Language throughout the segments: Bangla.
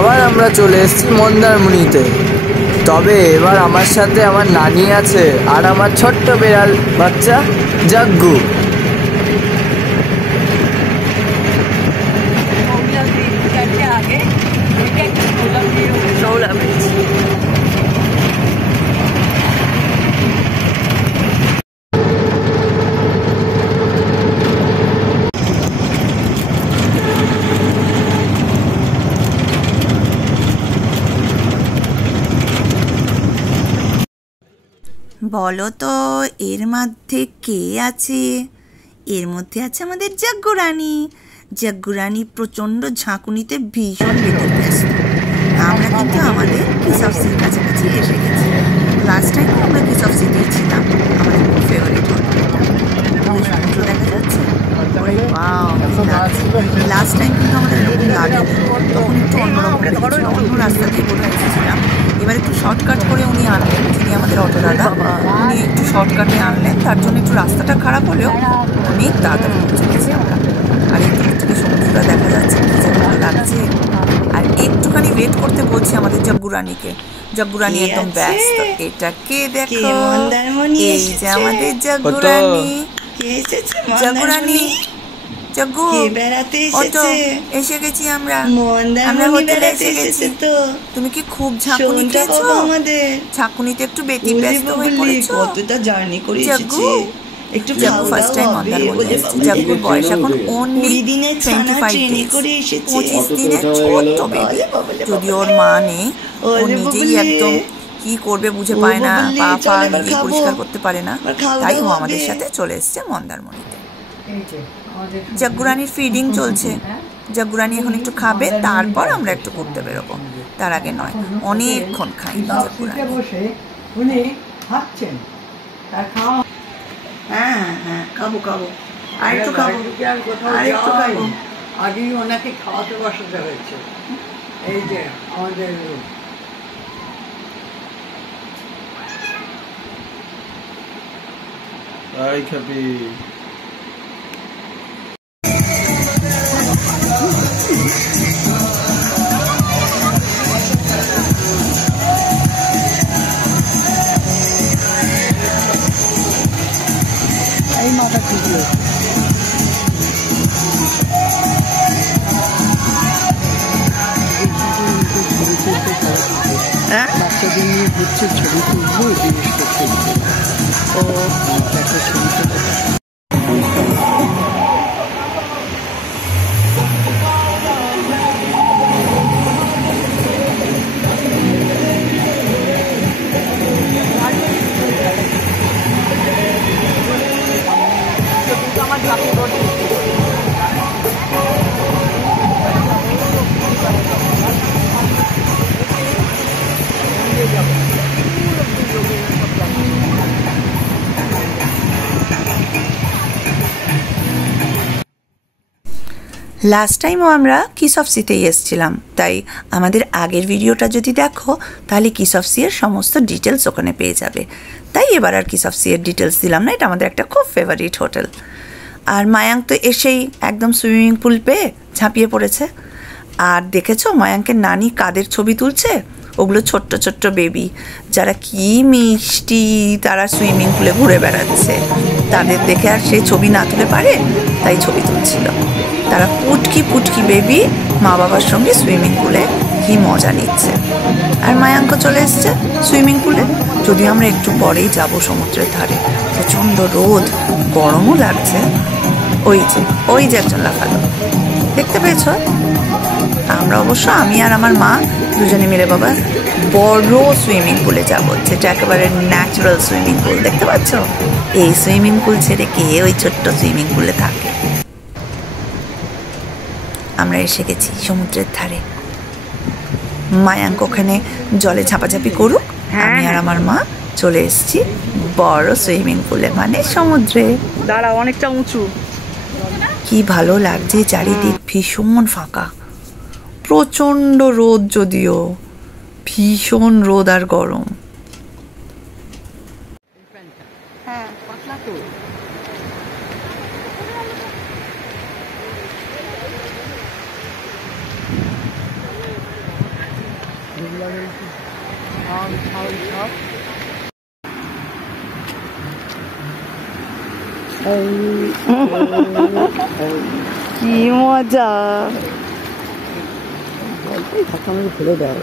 আবার আমরা চলে এসেছি মন্দারমণিতে। তবে এবার আমার সাথে আমার নানি আছে আর আমার ছোট্ট বেড়াল বাচ্চা জাগ্গু। বলো তো এর মধ্যে কে আছে? এর মধ্যে আছে আমাদের জাগ্গু রানী। জাগ্গু রানী প্রচণ্ড ঝাঁকুনিতে ভীষণ ব্যস্ত। আমরা কিন্তু আমাদের কিসফসির কাছাকাছি এসে গেছি। লাস্ট টাইম আমরা কিসফসিতেই ছিলাম, আমাদের খুব ফেভারিট সমুদ্র দেখা যাচ্ছে। লাস্ট টাইম কিন্তু আমাদের এরকম লাগেনি, তখন একটু অন্যরকম লেগেছিল, অন্য রাস্তা দিয়ে কোথাও এসেছিলাম। এবার একটু শর্টকাট করে উনি আনলেন, যিনি আমাদের অটো দাদা, উনি একটু শর্টকাটে আনলেন, তার জন্য একটু রাস্তাটা খারাপ হলেও অনেক তাড়াতাড়ি পৌঁছে গেছি আমরা। আর একটু থেকে সমুদ্রটা দেখা যাচ্ছে, কি যে ভালো লাগছে। আর একটুখানি ওয়েট করতে বলছি আমাদের জাগ্গু রানীকে। জাগ্গু রানী একদম ব্যস্ত। এটা কে দেখো, এই যে আমাদের জাগ্গু রানী। জাগ্গু রানী, জাগ্গু অটো এসে গেছি আমরা, আমরা হোটেলে এসে গেছি। তুমি কি খুব ঝাঁকুনি খেয়েছো? ঝাঁকুনিতে একটু ব্যস্ত হয়ে পড়েছো। জাগ্গু একটু ফার্স্ট টাইম মন্দারমণি এসেছি। জাগ্গুর বয়স এখন অনলি 25 ডেজ, 25 দিনের ছোট্ট বেবি। যদি ওর মা নেই, ও নিজেই একদম কি করবে বুঝে পায় না, পা পা নিজেই পরিষ্কার করতে পারে না, তাই ও আমাদের সাথে চলে এসছে মন্দারমণিতে। জাগ্গু রানীর ফিডিং চলছে। জাগ্গু রানী এখন একটু খাবে, তারপর আমরা একটু ঘুরতে বেরোবো, তার আগে নয়। অনেকক্ষণ খাই জাগ্গু রানী। হ্যাঁ হ্যাঁ, খাবো খাবো, আর একটু খাবো, আর একটু খাবো। আগেই ওনাকে খাওয়াতে বসাতে হয়েছে। এই যে আমাদের খাবি এই মাথা খুঁজলো। বাচ্চাদের নিয়ে ঘুরছে, ছবি তুলবো, জিনিসপত্র ও একটা ছবি তুলবো। লাস্ট টাইমও আমরা কিসফসিতেই এসেছিলাম, তাই আমাদের আগের ভিডিওটা যদি দেখো তাহলে কিসফসি এর সমস্ত ডিটেলস ওখানে পেয়ে যাবে। তাই এবার আর কিসফসি এর ডিটেলস দিলাম না, এটা আমাদের একটা খুব ফেভারিট হোটেল। আর মায়াঙ্ক তো এসেই একদম সুইমিং পুল পেয়ে ঝাঁপিয়ে পড়েছে। আর দেখেছো মায়াঙ্কের নানি কাদের ছবি তুলছে? ওগুলো ছোট্ট ছোট্ট বেবি, যারা কি মিষ্টি, তারা সুইমিং পুলে ঘুরে বেড়াচ্ছে। তাদের দেখে আর সে ছবি না তুলে পারে, তাই ছবি তুলছিল। তারা পুটকি পুটকি বেবি মা বাবার সঙ্গে সুইমিং পুলে কি মজা নিচ্ছে। আর মায়াঙ্ক চলে এসছে সুইমিং পুলে। যদিও আমরা একটু পরেই যাব সমুদ্রের ধারে, প্রচণ্ড রোদ, গরমও লাগছে। ওই যে একজন লাফালো, দেখতে পেয়েছ? আমরা অবশ্য আমি আর আমার মা দুজনে মিলে বাবা বড় সুইমিং পুলে যাবো, যেটা একেবারে ন্যাচারাল সুইমিং পুল। দেখতে পাচ্ছ? এই সুইমিং পুল ছেড়ে কে ওই ছোট্ট সুইমিং পুলে থাকে। আমরা এসে গেছি সমুদ্রের ধারে। মায়াঙ্ক ওখানে জলে ঝাপাঝাপি করুক, আমি আর আমার মা চলে এসেছি বড় সুইমিং পুলে, মানে সমুদ্রে। দাঁড়া, অনেকটা উঁচু। কি ভালো লাগছে, চারিদিক ভীষণ ফাঁকা, প্রচণ্ড রোদ, যদিও ভীষণ রোদ আর গরম। কি মজা! ফেলে দেওয়া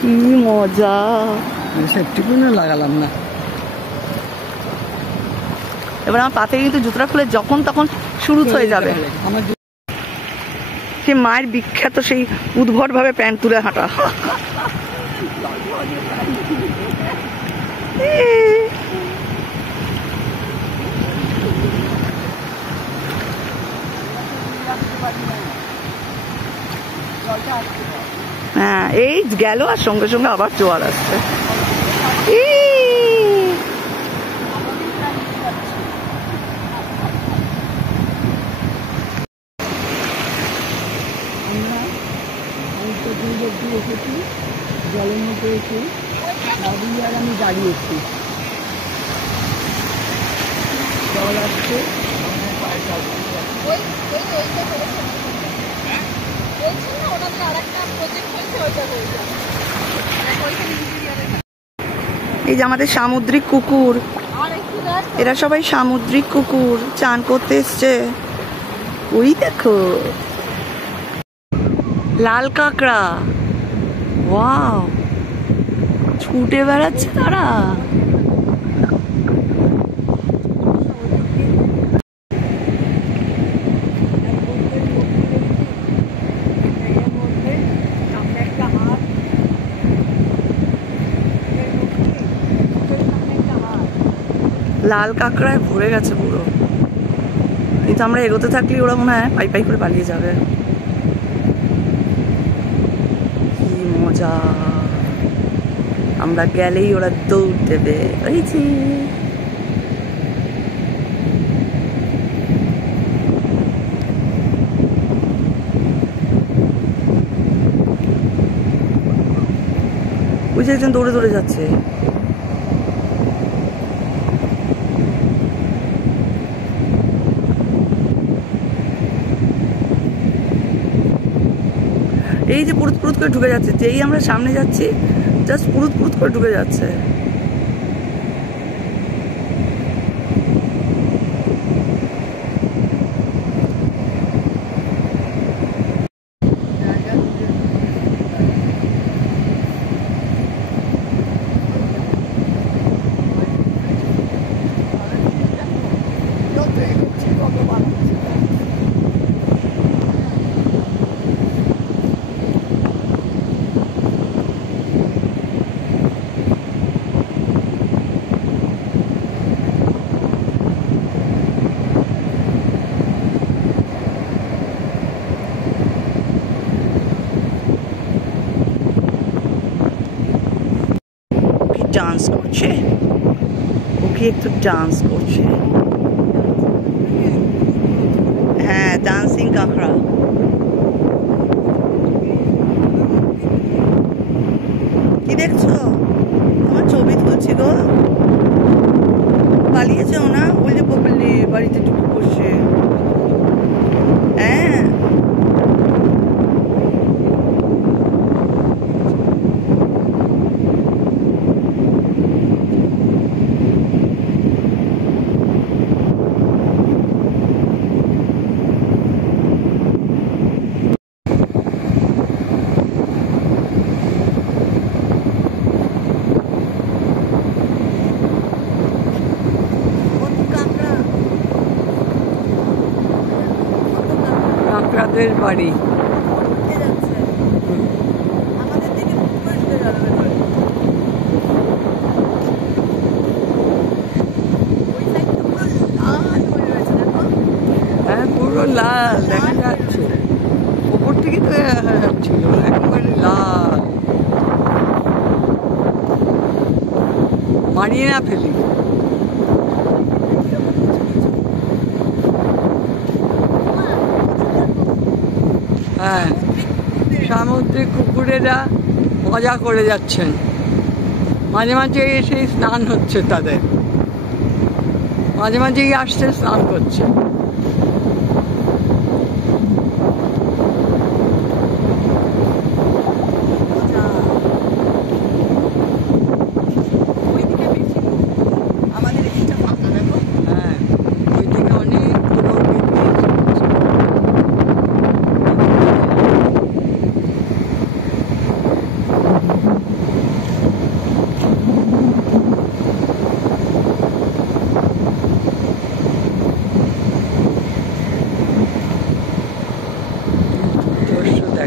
কি মজা! সেফটিপিনও লাগালাম না। এবার আমার পাতে কিন্তু জুতোটা খুলে যখন তখন শুরু হয়ে যাবে। সে মায়ের বিখ্যাত সেই উদ্ভট ভাবে প্যান্ট তুলে হাঁটা। হ্যাঁ, এই গেল আর সঙ্গে সঙ্গে আবার জোয়ার আসছে। এসেছি, জলের মধ্যে এসে দাঁড়িয়ে আর আমি দাঁড়িয়েছি, জল আসছে। এই যে আমাদের সামুদ্রিক কুকুর, এরা সবাই সামুদ্রিক কুকুর, চান করতে এসছে। ওই দেখো লাল কাঁকড়া, ওয়াও, ছুটে বেড়াচ্ছে তারা। লাল কাঁকড়ায় ভরে গেছে পুরো, কিন্তু আমরা এগোতে থাকলে ওরা মনে হয় পাই পাই করে পালিয়ে যাবে। কি মজা! আমরা গেলেই ওরা দৌড় দেবে। ওই যে ওই যে একজন দৌড়ে দৌড়ে যাচ্ছে। এই যে পুরুত পুরুত করে ঢুকে যাচ্ছে, যেই আমরা সামনে যাচ্ছি জাস্ট পুরুত পুরুত করে ঢুকে যাচ্ছে। ডান্স করছে, ওকে একটু ডান্স করছে। হ্যাঁ, ডান্সিং কাঁকড়া। কি দেখছো? আমার ছবি তুলছি গো। পালিয়েছেও না, ওই যে বললে বাড়িতে ঢুকে বসে। হ্যাঁ, কাঁকড়াদের বাড়ি। হ্যাঁ, পুরো লাল দেখা যাচ্ছে, ওপর থেকে তো দেখা যাচ্ছিল একেবারে লাল। মারিয়ে না ফেলি। হ্যাঁ, সামুদ্রিক কুকুরেরা মজা করে যাচ্ছেন, মাঝে মাঝে এসে স্নান হচ্ছে তাদের, মাঝে মাঝেই আসছে স্নান করছে।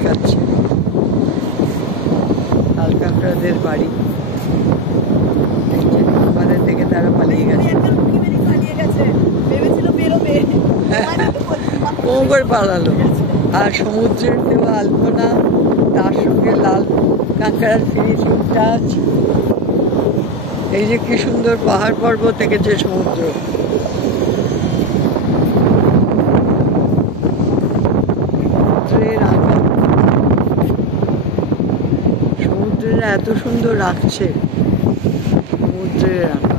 দেখাচ্ছি। লালকাঁকড়াদের বাড়ি, আমাদের থেকে তারা পালিয়ে গেছে। ও করে পালালো। আর সমুদ্রের দেওয়া আলপনা, তার সঙ্গে লাল কাঁকড়ার ফিনিশিং টাচ। এই যে কি সুন্দর পাহাড় পর্বত এঁকেছে সমুদ্র। সমুদ্রের এত সুন্দর রাখছে সমুদ্রের আঁকা।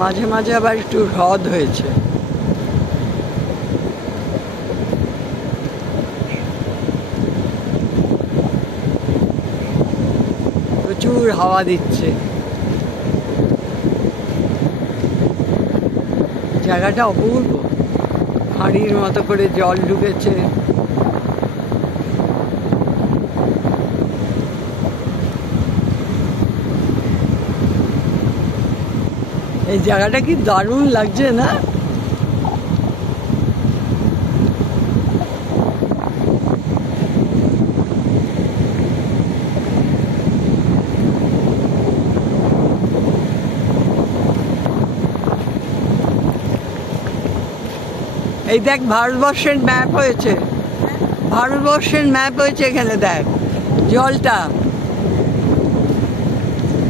মাঝে মাঝে আবার একটু হ্রদ হয়েছে। প্রচুর হাওয়া দিচ্ছে। জায়গাটা অপূর্ব, হাঁড়ির মতো করে জল ঢুকেছে। এই জায়গাটা কি দারুণ লাগছে না? এই দেখ ভারতবর্ষের ম্যাপ হয়েছে, ভারতবর্ষের ম্যাপ হয়েছে এখানে। দেখ জলটা,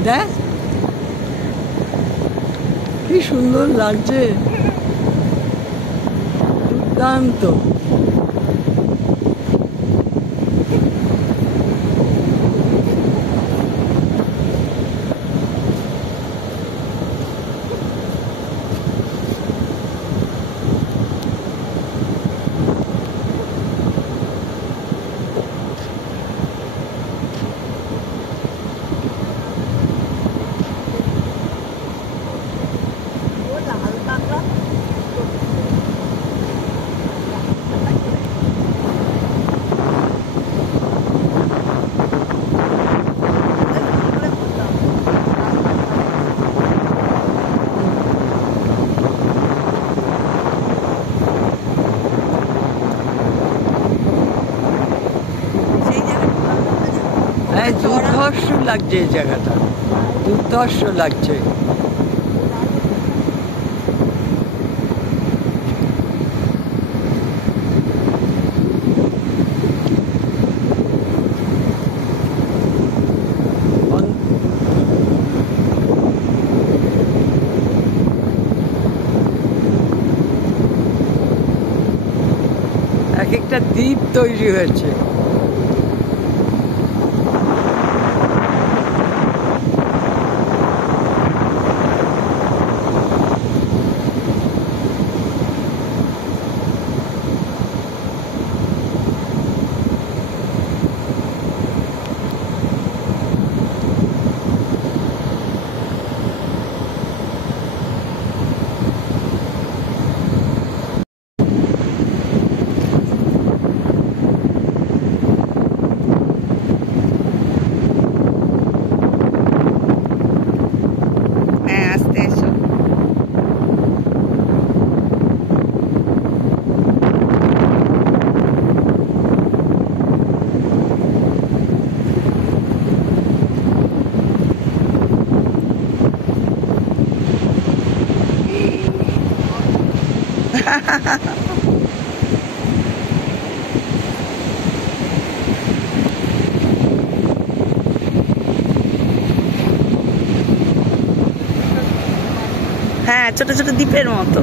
দেখ কি সুন্দর লাগছে, দুর্দান্ত। হ্যাঁ, দুর্ধর্ষ লাগছে এই জায়গাটা, দুর্ধর্ষ লাগছে। এক একটা দ্বীপ তৈরি হয়েছে। হ্যাঁ, ছোট ছোট দ্বীপের মতো।